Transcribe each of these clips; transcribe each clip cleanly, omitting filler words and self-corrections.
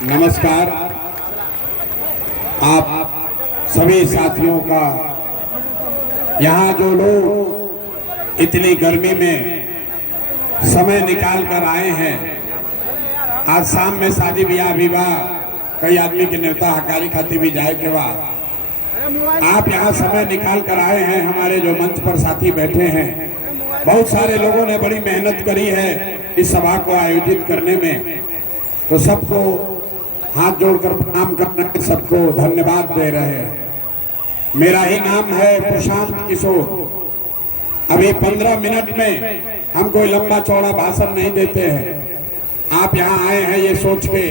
नमस्कार। आप सभी साथियों का, यहाँ जो लोग इतनी गर्मी में समय निकाल कर आए हैं, आज शाम में शादी ब्याह विवाह कई आदमी के नेता हकारी खाती भी जाए के बाद आप यहाँ समय निकाल कर आए हैं। हमारे जो मंच पर साथी बैठे हैं, बहुत सारे लोगों ने बड़ी मेहनत करी है इस सभा को आयोजित करने में, तो सबको हाथ जोड़कर प्रणाम करने, सबको धन्यवाद दे रहे हैं। मेरा ही नाम है प्रशांत किशोर। अभी 15 मिनट में हम कोई लंबा चौड़ा भाषण नहीं देते हैं। आप यहाँ आए हैं ये सोच के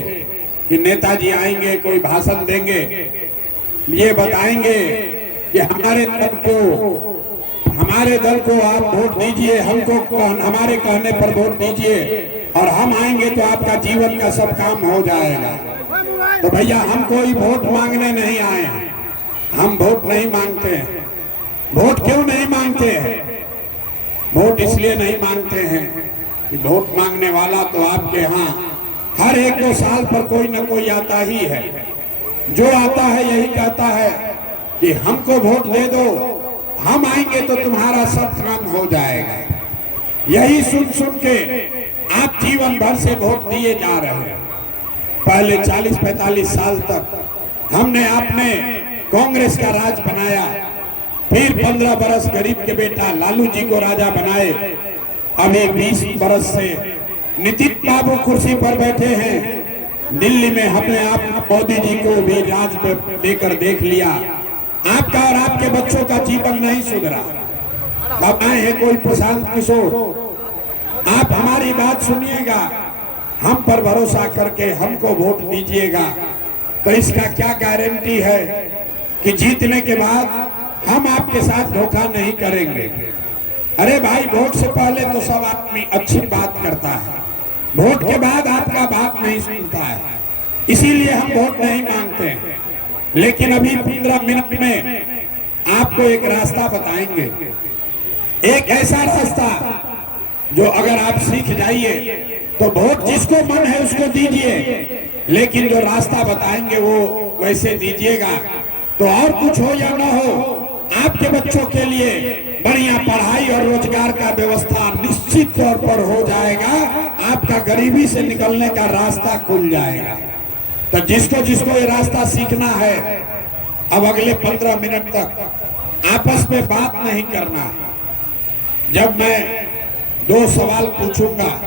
कि नेताजी आएंगे, कोई भाषण देंगे, ये बताएंगे कि हमारे दल को आप वोट दीजिए, हमको हमारे कहने पर वोट दीजिए और हम आएंगे तो आपका जीवन का सब काम हो जाएगा। तो भैया, हम कोई वोट मांगने नहीं आए हैं, हम वोट नहीं मांगते हैं। वोट क्यों नहीं मांगते हैं? वोट इसलिए नहीं मांगते हैं कि वोट मांगने वाला तो आपके यहाँ हर 1-2 साल पर कोई न कोई आता ही है। जो आता है यही कहता है कि हमको वोट दे दो, हम आएंगे तो तुम्हारा सब काम हो जाएगा। यही सुन सुन के आप जीवन भर से वोट दिए जा रहे हैं। पहले 40-45 साल तक हमने आपने कांग्रेस का राज बनाया, फिर 15 बरस गरीब के बेटा लालू जी को राजा बनाए। अभी 20 बरस से नितिन बाबू कुर्सी पर बैठे हैं। दिल्ली में हमने आप मोदी जी को भी राज देकर देख लिया। आपका और आपके बच्चों का जीवन नहीं सुधरा। अब आए हैं कोई प्रशांत किशोर, आप हमारी बात सुनिएगा, हम पर भरोसा करके हमको वोट दीजिएगा। तो इसका क्या गारंटी है कि जीतने के बाद हम आपके साथ धोखा नहीं करेंगे? अरे भाई, वोट से पहले तो सब आदमी अच्छी बात करता है, वोट के बाद आपका बात नहीं सुनता है, इसीलिए हम वोट नहीं मांगते हैं। लेकिन अभी 15 मिनट में आपको एक रास्ता बताएंगे, एक ऐसा रास्ता जो अगर आप सीख जाइए तो वोट जिसको मन है उसको दीजिए, लेकिन जो रास्ता बताएंगे वो वैसे दीजिएगा। तो और कुछ हो या ना हो, आपके बच्चों के लिए बढ़िया पढ़ाई और रोजगार का व्यवस्था निश्चित तौर पर हो जाएगा। आपका गरीबी से निकलने का रास्ता खुल जाएगा। तो जिसको जिसको ये रास्ता सीखना है, अब अगले 15 मिनट तक आपस में बात नहीं करना है। जब मैं 2 सवाल पूछूंगा,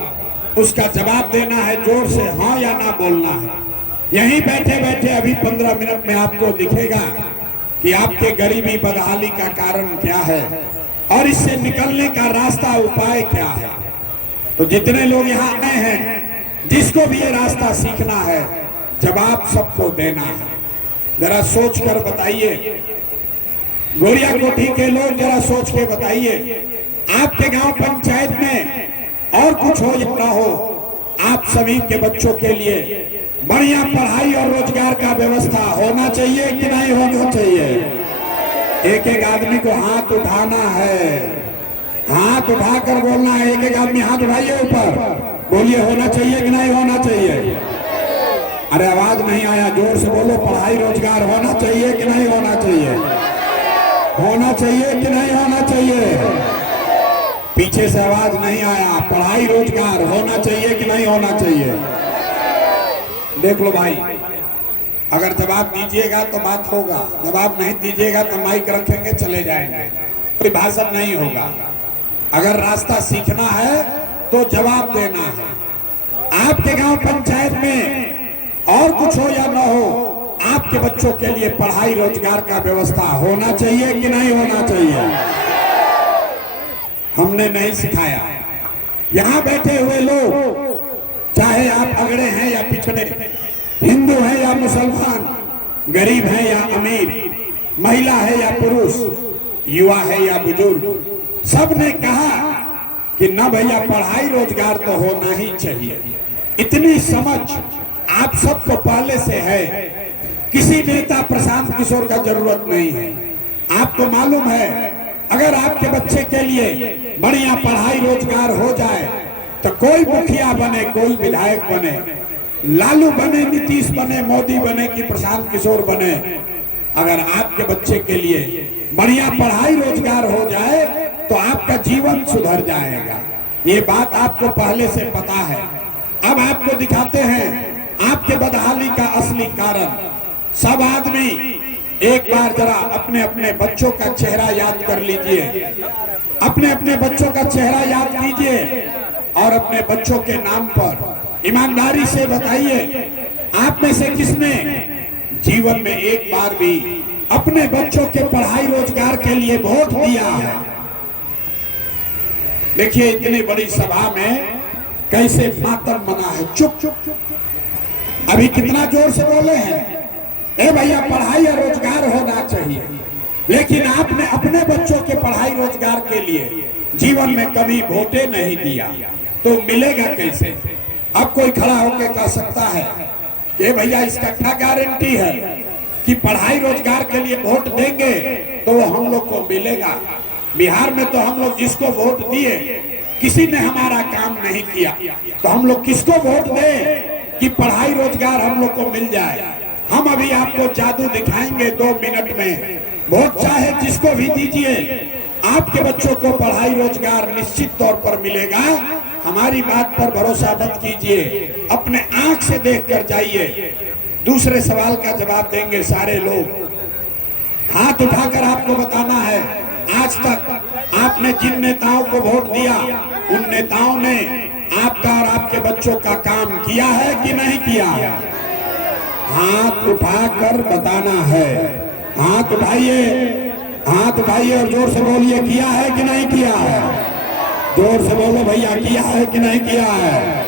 उसका जवाब देना है, जोर से हाँ या ना बोलना है। यहीं बैठे बैठे अभी 15 मिनट में आपको दिखेगा कि आपके गरीबी बदहाली का कारण क्या है और इससे निकलने का रास्ता, उपाय क्या है। तो जितने लोग यहाँ आए हैं, जिसको भी ये रास्ता सीखना है, जवाब सबको देना है। जरा सोच कर बताइए, गोरिया कोठी के लोग जरा सोच के बताइए, आपके गांव पंचायत में और कुछ हो या ना हो, आप सभी के बच्चों के लिए बढ़िया पढ़ाई और रोजगार का व्यवस्था होना चाहिए कि नहीं होना चाहिए? एक एक आदमी को हाथ उठाना है, हाथ उठाकर बोलना है। एक एक आदमी हाथ उठाइए ऊपर, बोलिए होना चाहिए कि नहीं होना चाहिए? अरे आवाज नहीं आया, जोर से बोलो। पढ़ाई रोजगार होना चाहिए कि नहीं होना चाहिए? होना चाहिए कि नहीं होना चाहिए? पीछे से आवाज नहीं आया। पढ़ाई रोजगार होना चाहिए कि नहीं होना चाहिए? देख लो भाई, अगर जवाब दीजिएगा तो बात होगा, जवाब नहीं दीजिएगा तो माइक रखेंगे चले जाएंगे, कोई भाषण नहीं होगा। अगर रास्ता सीखना है तो जवाब देना है। आपके गांव पंचायत में और कुछ हो या ना हो, आपके बच्चों के लिए पढ़ाई रोजगार का व्यवस्था होना चाहिए कि नहीं होना चाहिए? हमने नहीं सिखाया। यहाँ बैठे हुए लोग, चाहे आप अगड़े हैं या पिछड़े, हिंदू हैं या मुसलमान, गरीब हैं या अमीर, महिला है या पुरुष, युवा है या बुजुर्ग, सब ने कहा कि ना भैया, पढ़ाई रोजगार तो होना ही चाहिए। इतनी समझ आप सबको पहले से है, किसी नेता प्रशांत किशोर का जरूरत नहीं है। आपको मालूम है, अगर आपके बच्चे के लिए बढ़िया पढ़ाई रोजगार हो जाए तो कोई मुखिया बने, कोई विधायक बने, लालू बने, नीतीश बने, मोदी बने कि प्रशांत किशोर बने, अगर आपके बच्चे के लिए बढ़िया पढ़ाई रोजगार हो जाए तो आपका जीवन सुधर जाएगा। ये बात आपको पहले से पता है। अब आपको दिखाते हैं आपके बदहाली का असली कारण। सब आदमी एक बार जरा अपने अपने बच्चों का चेहरा याद कर लीजिए, अपने अपने बच्चों का चेहरा याद कीजिए और अपने बच्चों के नाम पर ईमानदारी से बताइए, आप में से किसने जीवन में एक बार भी अपने बच्चों के पढ़ाई रोजगार के लिए वोट दिया है? देखिए इतनी बड़ी सभा में कैसे मातम मना है। चुप चुप अभी कितना जोर से बोले हैं, ए भैया पढ़ाई और रोजगार होना चाहिए, लेकिन आपने अपने बच्चों के पढ़ाई रोजगार के लिए जीवन में कभी वोटे नहीं दिया, तो मिलेगा कैसे? अब कोई खड़ा होकर कह सकता है कि भैया इसका क्या गारंटी है कि पढ़ाई रोजगार के लिए वोट देंगे तो वो हम लोग को मिलेगा? बिहार में तो हम लोग जिसको वोट दिए किसी ने हमारा काम नहीं किया, तो हम लोग किसको वोट दें कि पढ़ाई रोजगार हम लोग को मिल जाए? हम अभी आपको जादू दिखाएंगे 2 मिनट में। वोट चाहे जिसको भी दीजिए, आपके बच्चों को पढ़ाई रोजगार निश्चित तौर पर मिलेगा। हमारी बात पर भरोसा मत कीजिए, अपने आंख से देख कर जाइए। दूसरे सवाल का जवाब देंगे सारे लोग। हाथ उठाकर आपको बताना है, आज तक आपने जिन नेताओं को वोट दिया उन नेताओं ने आपका और आपके बच्चों का काम किया है कि नहीं किया है? हाथ उठाकर बताना है। हाथ उठाइए, हाथ उठाइए और जोर से बोलिए, किया है कि नहीं किया है? जोर से बोलो भैया, किया है कि नहीं किया है?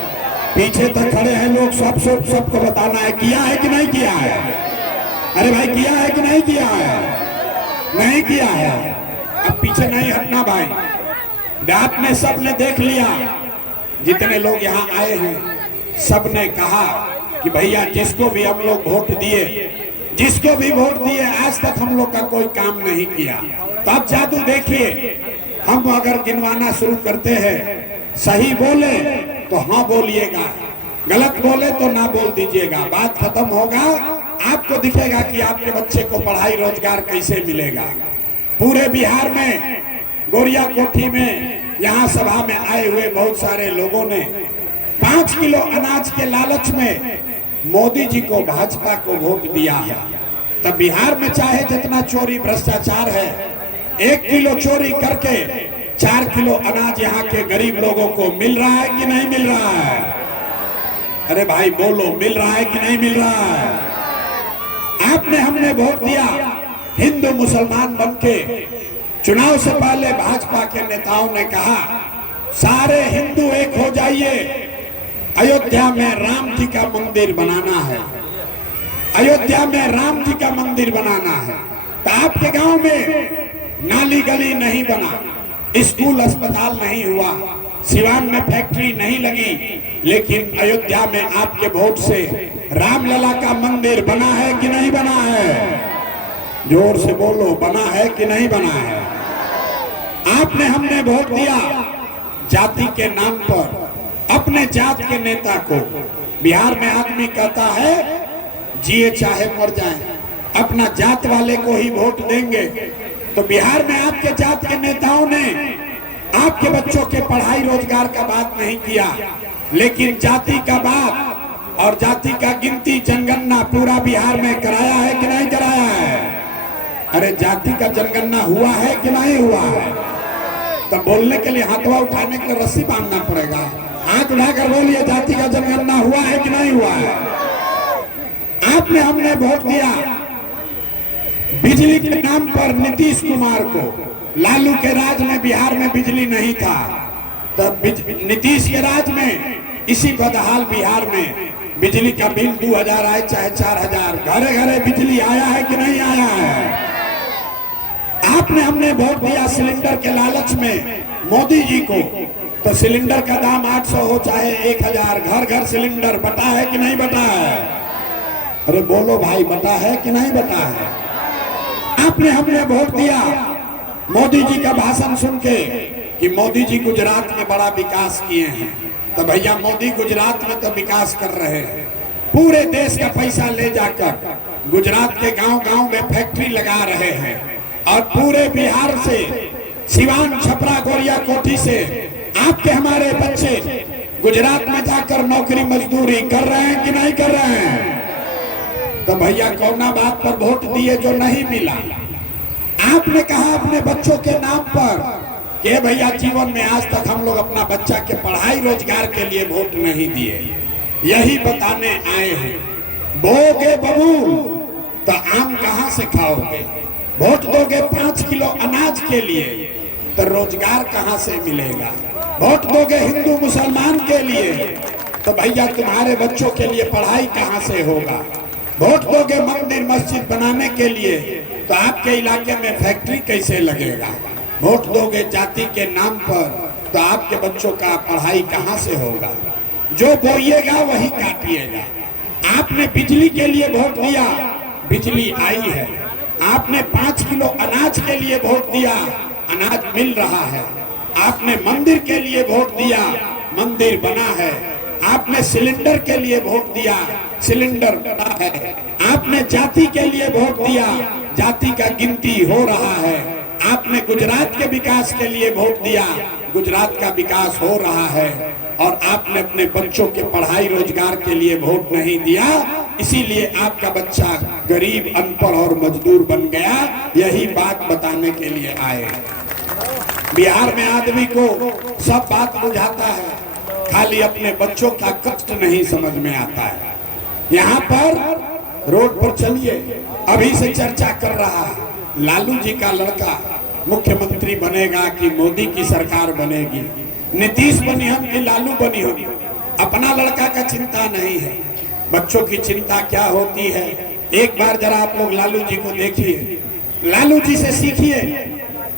पीछे तक खड़े हैं लोग, सबको बताना है, किया है कि नहीं किया है? अरे भाई किया है कि नहीं किया है? नहीं किया है। अब पीछे नहीं हटना भाई। आपने सबने देख लिया, जितने लोग यहाँ आए हैं सबने कहा कि भैया जिसको भी हम लोग वोट दिए, जिसको भी वोट दिए, आज तक हम लोग का कोई काम नहीं किया। तो अब जादू देखिए, हम अगर गिनवाना शुरू करते हैं, सही बोले तो हाँ बोलिएगा, गलत बोले तो ना बोल दीजिएगा। बात खत्म होगा, आपको दिखेगा कि आपके बच्चे को पढ़ाई रोजगार कैसे मिलेगा। पूरे बिहार में गोरिया कोठी में यहाँ सभा में आए हुए बहुत सारे लोगों ने 5 किलो अनाज के लालच में मोदी जी को, भाजपा को वोट दिया है। तब बिहार में चाहे जितना चोरी भ्रष्टाचार है, 1 किलो चोरी करके 4 किलो अनाज यहाँ के गरीब लोगों को मिल रहा है कि नहीं मिल रहा है? अरे भाई बोलो, मिल रहा है कि नहीं मिल रहा है? आपने हमने वोट दिया, हिंदू मुसलमान बनके चुनाव से पहले भाजपा के नेताओं ने कहा सारे हिंदू एक हो जाइए, अयोध्या में राम जी का मंदिर बनाना है, अयोध्या में राम जी का मंदिर बनाना है। तो आपके गांव में नाली गली नहीं बना, स्कूल अस्पताल नहीं हुआ, सिवान में फैक्ट्री नहीं लगी, लेकिन अयोध्या में आपके वोट से रामलला का मंदिर बना है कि नहीं बना है? जोर से बोलो, बना है कि नहीं बना है? आपने हमने वोट दिया जाति के नाम पर, अपने जात के नेता को। बिहार में आदमी कहता है जिए चाहे मर जाए, अपना जात वाले को ही वोट देंगे। तो बिहार में आपके जात के नेताओं ने आपके बच्चों के पढ़ाई रोजगार का बात नहीं किया, लेकिन जाति का बात और जाति का गिनती जनगणना पूरा बिहार में कराया है कि नहीं कराया है? अरे जाति का जनगणना हुआ है कि नहीं हुआ है? तो बोलने के लिए हाथवा उठाने के लिए रस्सी बांधना पड़ेगा। हाथ उठाकर बोलिए, जाति का जनगणना हुआ है कि नहीं हुआ है? आपने हमने वोट दिया बिजली के नाम पर नीतीश कुमार को। लालू के राज में बिहार में बिजली नहीं था, तब नीतीश के राज में इसी बदहाल बिहार में बिजली का बिल 2000 आए चाहे 4000, घरे घरे बिजली आया है कि नहीं आया है? आपने हमने वोट दिया सिलेंडर के लालच में मोदी जी को, तो सिलेंडर का दाम 800 हो चाहे 1000, घर घर सिलेंडर बटा है कि नहीं बटा है? अरे बोलो भाई, बटा है कि नहीं बटा है? आपने हमने वोट दिया मोदी जी का भाषण सुन के कि मोदी जी गुजरात में बड़ा विकास किए हैं। तो भैया मोदी गुजरात में तो विकास कर रहे हैं, पूरे देश का पैसा ले जाकर गुजरात के गांव-गांव में फैक्ट्री लगा रहे हैं और पूरे बिहार से, सिवान, छपरा, गोरिया कोठी से आपके हमारे बच्चे गुजरात में जाकर नौकरी मजदूरी कर रहे हैं कि नहीं कर रहे हैं? तो भैया कौना बात पर वोट दिए जो नहीं मिला? आपने कहा अपने बच्चों के नाम पर कि भैया जीवन में आज तक हम लोग अपना बच्चा के पढ़ाई रोजगार के लिए वोट नहीं दिए। यही बताने आए हैं, बोगे बबूल तो आम कहां से खाओगे? वोट दोगे 5 किलो अनाज के लिए तो रोजगार कहां से मिलेगा? वोट दोगे हिंदू मुसलमान के लिए तो भैया तुम्हारे बच्चों के लिए पढ़ाई कहां से होगा? वोट दोगे मंदिर मस्जिद बनाने के लिए तो आपके इलाके में फैक्ट्री कैसे लगेगा? वोट दोगे जाति के नाम पर तो आपके बच्चों का पढ़ाई कहां से होगा? जो बोइएगा वही काटिएगा। आपने बिजली के लिए वोट दिया, बिजली आई है। आपने 5 किलो अनाज के लिए वोट दिया, अनाज मिल रहा है। आपने मंदिर के लिए वोट दिया, मंदिर बना है। आपने सिलेंडर के लिए वोट दिया, सिलेंडर बना है। आपने जाति के लिए वोट दिया, जाति का गिनती हो रहा है। आपने गुजरात के विकास के लिए वोट दिया, गुजरात का विकास हो रहा है। और आपने अपने बच्चों के पढ़ाई रोजगार के लिए वोट नहीं दिया, इसीलिए आपका बच्चा गरीब, अनपढ़ और मजदूर बन गया। यही बात बताने के लिए आए। बिहार में आदमी को सब बात बुझाता है, खाली अपने बच्चों का कष्ट नहीं समझ में आता है। यहाँ पर रोड पर चलिए, अभी से चर्चा कर रहा है लालू जी का लड़का मुख्यमंत्री बनेगा कि मोदी की सरकार बनेगी, नीतीश बनिहन कि लालू बनिहन। अपना लड़का का चिंता नहीं है, बच्चों की चिंता क्या होती है। एक बार जरा आप लोग लालू जी को देखिए, लालू जी से सीखिए।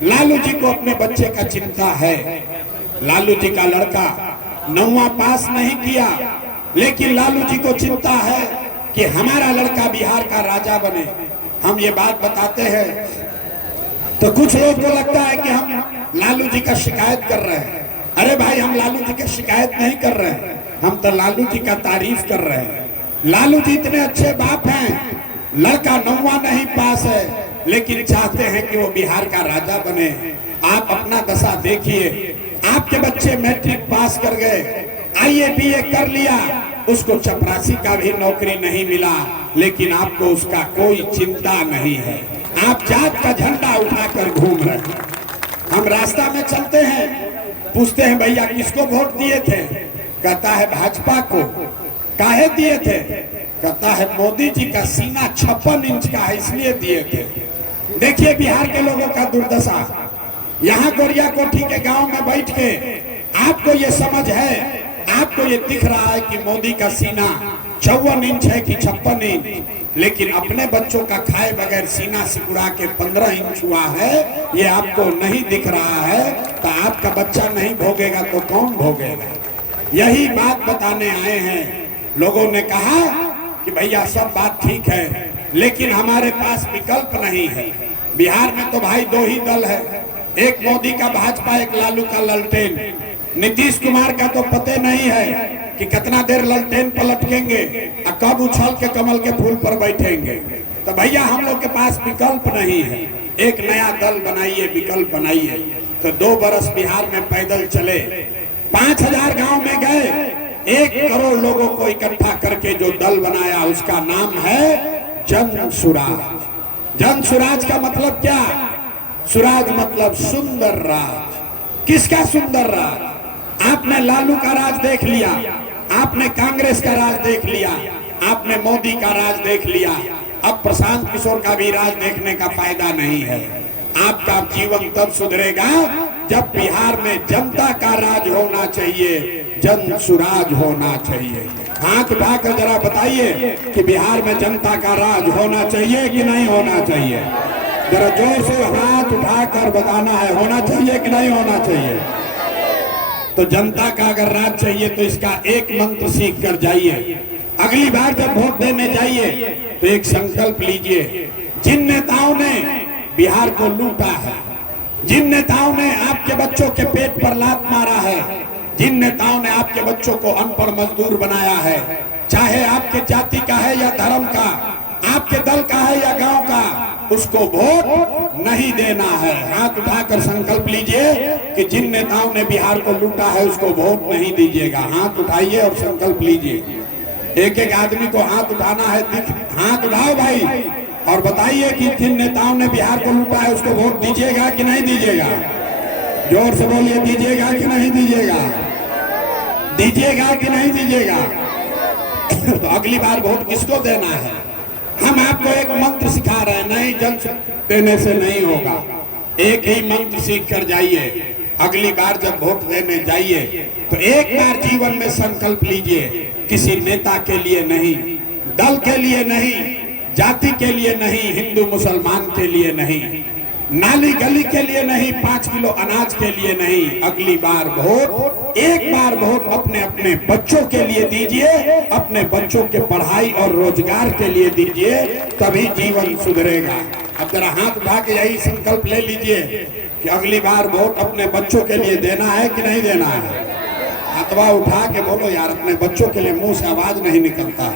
लालू जी को अपने बच्चे का चिंता है। लालू जी का लड़का 9वां पास नहीं किया, लेकिन लालू जी को चिंता है कि हमारा लड़का बिहार का राजा बने। हम ये बात बताते हैं तो कुछ लोग को लगता है कि हम लालू जी का शिकायत कर रहे हैं। अरे भाई, हम लालू जी की शिकायत नहीं कर रहे हैं, हम तो लालू जी का तारीफ कर रहे हैं। लालू जी इतने अच्छे बाप हैं, लड़का 9वां नहीं पास है, लेकिन चाहते हैं कि वो बिहार का राजा बने। आप अपना दशा देखिए, आपके बच्चे मैट्रिक पास कर गए, IAA BA कर लिया, उसको चपरासी का भी नौकरी नहीं मिला, लेकिन आपको उसका कोई चिंता नहीं है। आप जात का झंडा उठाकर घूम रहे हैं। हम रास्ता में चलते हैं, पूछते हैं भैया किसको वोट दिए थे? कहता है भाजपा को। काहे दिए थे? कहता है मोदी जी का सीना 56 इंच का है इसलिए दिए थे। देखिए बिहार के लोगों का दुर्दशा। यहाँ गोरिया कोठी के गांव में बैठ के आपको ये समझ है, आपको ये दिख रहा है कि मोदी का सीना 54 इंच है कि 56 इंच, लेकिन अपने बच्चों का खाए बगैर सीना सिकुड़ा के 15 इंच हुआ है, ये आपको नहीं दिख रहा है। तो आपका बच्चा नहीं भोगेगा तो कौन भोगेगा? यही बात बताने आए हैं। लोगों ने कहा कि भैया सब बात ठीक है, लेकिन हमारे पास विकल्प नहीं है। बिहार में तो भाई 2 ही दल है, एक मोदी का भाजपा, एक लालू का ललटेन। नीतीश कुमार का तो पते नहीं है कि कितना देर ललटेन पर लटकेंगे और कब उछल के कमल के फूल पर बैठेंगे। तो भैया हम लोग के पास विकल्प नहीं है, एक नया दल बनाइए, विकल्प बनाइए। तो 2 बरस बिहार में पैदल चले, 5000 गांव में गए, 1 करोड़ लोगों को इकट्ठा करके जो दल बनाया उसका नाम है जन सुराज। जन सुराज का मतलब क्या? सुराज मतलब सुंदर राज। किसका सुंदर राज? आपने लालू का राज देख लिया, आपने कांग्रेस का राज देख लिया, आपने मोदी का राज देख लिया, अब प्रशांत किशोर का भी राज देखने का फायदा नहीं है। आपका जीवन तब सुधरेगा जब बिहार में जनता का राज होना चाहिए, जन सुराज होना चाहिए। हाथ उठाकर जरा बताइए कि बिहार में जनता का राज होना चाहिए कि नहीं होना चाहिए? जरा जोर से हाथ उठाकर बताना है, होना चाहिए कि नहीं होना चाहिए? तो जनता का अगर राज चाहिए तो इसका एक मंत्र सीख कर जाइए। अगली बार जब वोट देने जाइए तो एक संकल्प लीजिए, जिन नेताओं ने बिहार को लूटा है, जिन नेताओं ने आपके बच्चों के पेट पर लात मारा है, जिन नेताओं ने आपके बच्चों को अनपढ़ मजदूर बनाया है, चाहे आपके जाति का है या धर्म का, आपके दल का है या गांव का, उसको वोट नहीं देना है। हाथ उठाकर संकल्प लीजिए कि जिन नेताओं ने बिहार को लूटा है उसको वोट नहीं दीजिएगा। हाथ उठाइए और संकल्प लीजिए। एक एक आदमी को हाथ उठाना है। हाथ उठाओ भाई और बताइए कि जिन नेताओं ने बिहार को लूटा है उसको वोट दीजिएगा कि नहीं दीजिएगा। जोर से बोलिए, दीजिएगा कि नहीं दीजिएगा, दीजिएगा कि नहीं दीजिएगा। तो अगली बार वोट किसको देना है? हम आपको एक मंत्र सिखा रहे हैं, नहीं जन देने से नहीं होगा। एक ही मंत्र सीख कर जाइए। अगली बार जब वोट देने जाइए तो एक बार जीवन में संकल्प लीजिए, किसी नेता के लिए नहीं, दल के लिए नहीं, जाति के लिए नहीं, हिंदू मुसलमान के लिए नहीं, नाली गली के लिए नहीं, 5 किलो अनाज के लिए नहीं। अगली बार वोट, एक बार वोट अपने अपने बच्चों के लिए दीजिए, अपने बच्चों के पढ़ाई और रोजगार के लिए दीजिए, तभी जीवन सुधरेगा। अब जरा हाथ उठा के यही संकल्प ले लीजिए कि अगली बार वोट अपने बच्चों के लिए देना है कि नहीं देना है। हाथवा उठा के बोलो यार, अपने बच्चों के लिए। मुंह से आवाज नहीं निकलता।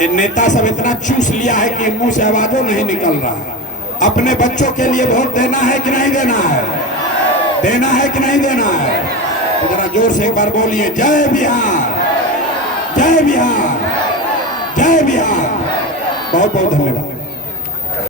ये नेता सब इतना चूस लिया है कि मुंह से आवाजों नहीं निकल रहा। अपने बच्चों के लिए वोट देना है कि नहीं देना है, देना है कि नहीं देना है। तो जरा जोर से एक बार बोलिए, जय बिहार, जय बिहार, जय बिहार। बहुत बहुत धन्यवाद।